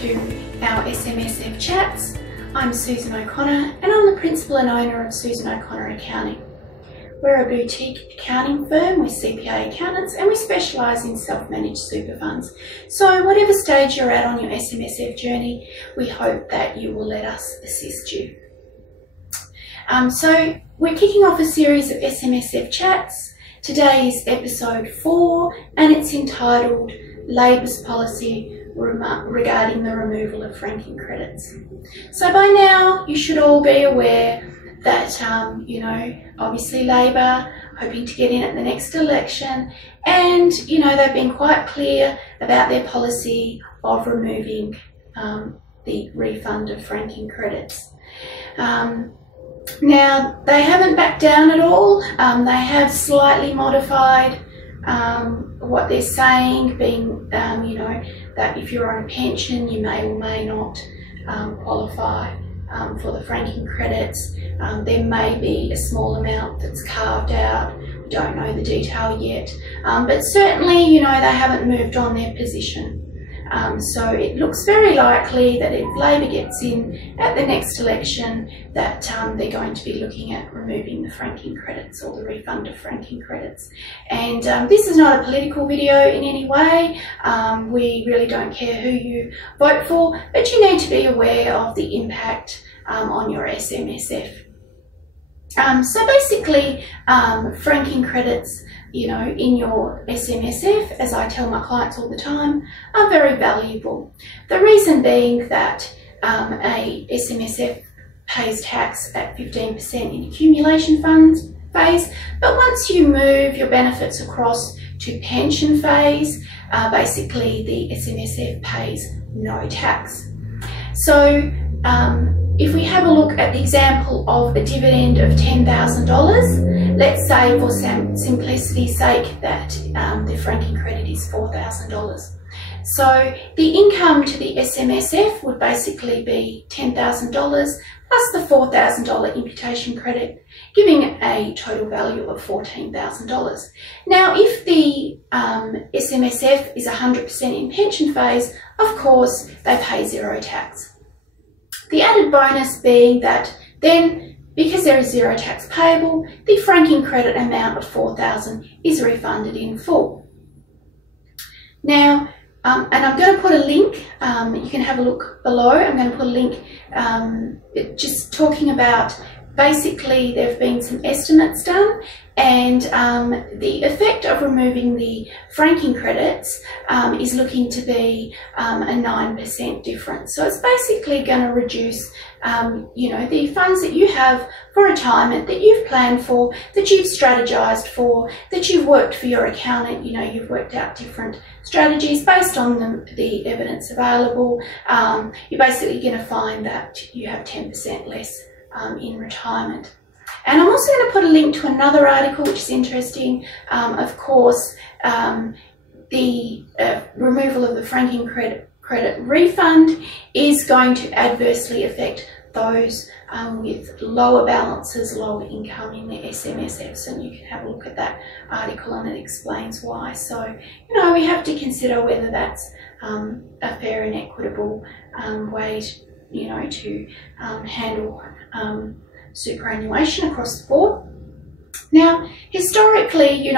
to our SMSF chats. I'm Susan O'Connor and I'm the principal and owner of Susan O'Connor Accounting. We're a boutique accounting firm with CPA accountants and we specialise in self-managed super funds. So whatever stage you're at on your SMSF journey, we hope that you will let us assist you. So we're kicking off a series of SMSF chats. Today is episode 4 and it's entitled Labor's Policy regarding the removal of franking credits. So by now you should all be aware that obviously Labor hoping to get in at the next election, and they've been quite clear about their policy of removing the refund of franking credits. Now they haven't backed down at all. They have slightly modified what they're saying, being that if you're on a pension you may or may not qualify for the franking credits. There may be a small amount that's carved out. We don't know the detail yet, but certainly they haven't moved on their position. So it looks very likely that if Labor gets in at the next election that they're going to be looking at removing the franking credits or the refund of franking credits. And this is not a political video in any way. We really don't care who you vote for, but you need to be aware of the impact on your SMSF. So basically, franking credits, in your SMSF, as I tell my clients all the time, are very valuable. The reason being that a SMSF pays tax at 15% in accumulation funds phase, but once you move your benefits across to pension phase, basically the SMSF pays no tax. So if we have a look at the example of a dividend of $10,000, let's say for simplicity's sake that the franking credit is $4,000. So the income to the SMSF would basically be $10,000 plus the $4,000 imputation credit, giving a total value of $14,000. Now if the SMSF is 100% in pension phase, of course they pay zero tax. The added bonus being that then, because there is zero tax payable, the franking credit amount of $4,000 is refunded in full. Now, and I'm going to put a link, you can have a look below, I'm going to put a link just talking about, basically there have been some estimates done, and the effect of removing the franking credits is looking to be a 9% difference. So it's basically going to reduce the funds that you have for retirement, that you've planned for, that you've strategized for, that you've worked for your accountant, you've worked out different strategies based on the evidence available. You're basically going to find that you have 10% less in retirement. And I'm also going to put a link to another article which is interesting. Of course, the removal of the franking credit refund is going to adversely affect those with lower balances, lower income in their SMSFs, and you can have a look at that article and it explains why. So, we have to consider whether that's a fair and equitable way to handle superannuation across the board. Now, historically,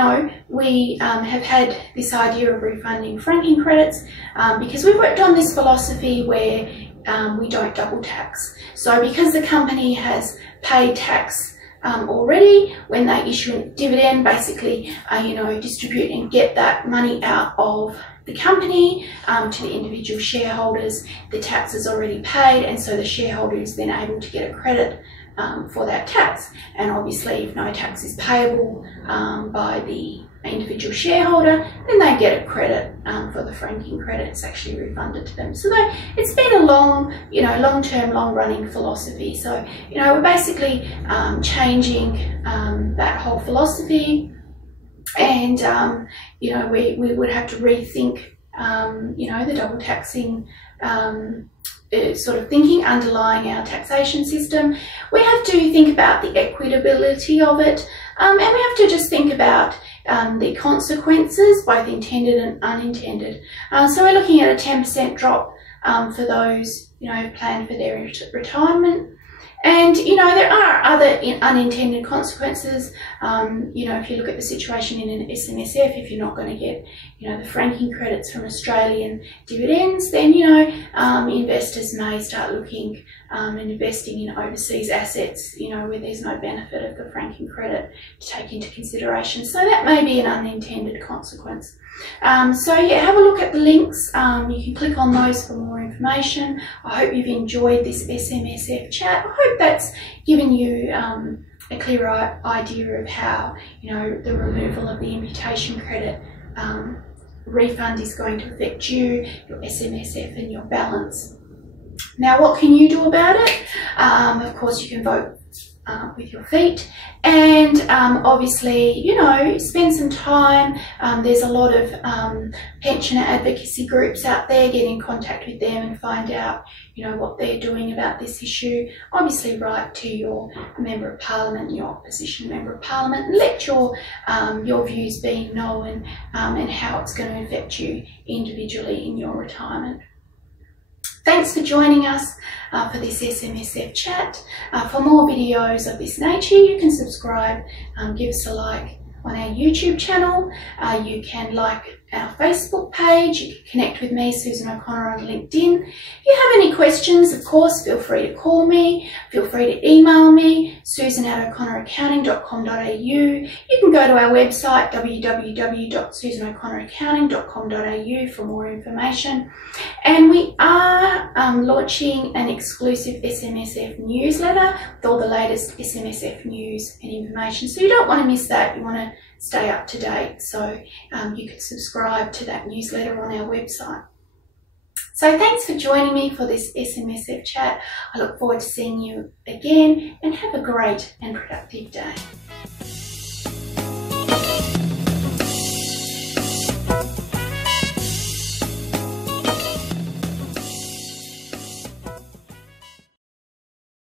we have had this idea of refunding franking credits because we've worked on this philosophy where we don't double tax. So because the company has paid tax already, when they issue a dividend, basically, distribute and get that money out of the company to the individual shareholders, the tax is already paid, and so the shareholder is then able to get a credit for that tax. And obviously if no tax is payable by the individual shareholder, then they get a credit for the franking credit. It's actually refunded to them. So it's been a long-term, long-running philosophy. So we're basically changing that whole philosophy, and we would have to rethink the double taxing sort of thinking underlying our taxation system. We have to think about the equitability of it, and we have to just think about the consequences, both intended and unintended. So we're looking at a 10% drop for those, you know, plan for their retirement. And, you know, there are other unintended consequences. You know, if you look at the situation in an SMSF, if you're not going to get, you know, the franking credits from Australian dividends, then, you know, investors may start looking and investing in overseas assets, you know, where there's no benefit of the franking credit to take into consideration. So that may be an unintended consequence. So yeah, have a look at the links. You can click on those for more information. I hope you've enjoyed this SMSF chat. I hope that's given you a clearer idea of how, you know, the removal of the imputation credit refund is going to affect you, your SMSF and your balance. Now, what can you do about it? Of course, you can vote with your feet, and obviously, you know, spend some time. There's a lot of pensioner advocacy groups out there. Get in contact with them and find out, you know, what they're doing about this issue. Obviously, write to your Member of Parliament, your opposition Member of Parliament, and let your views be known and how it's going to affect you individually in your retirement. Thanks for joining us for this SMSF chat. For more videos of this nature, you can subscribe, give us a like on our YouTube channel. You can like our Facebook page. You can connect with me, Susan O'Connor, on LinkedIn. If you have any questions, of course, feel free to call me. Feel free to email me, susan@o'connoraccounting.com.au. You can go to our website, www.susanoconnoraccounting.com.au, for more information. And we are launching an exclusive SMSF newsletter with all the latest SMSF news and information. So you don't want to miss that. You want to stay up to date. So you can subscribe to that newsletter on our website. So thanks for joining me for this SMSF chat. I look forward to seeing you again, and have a great and productive day.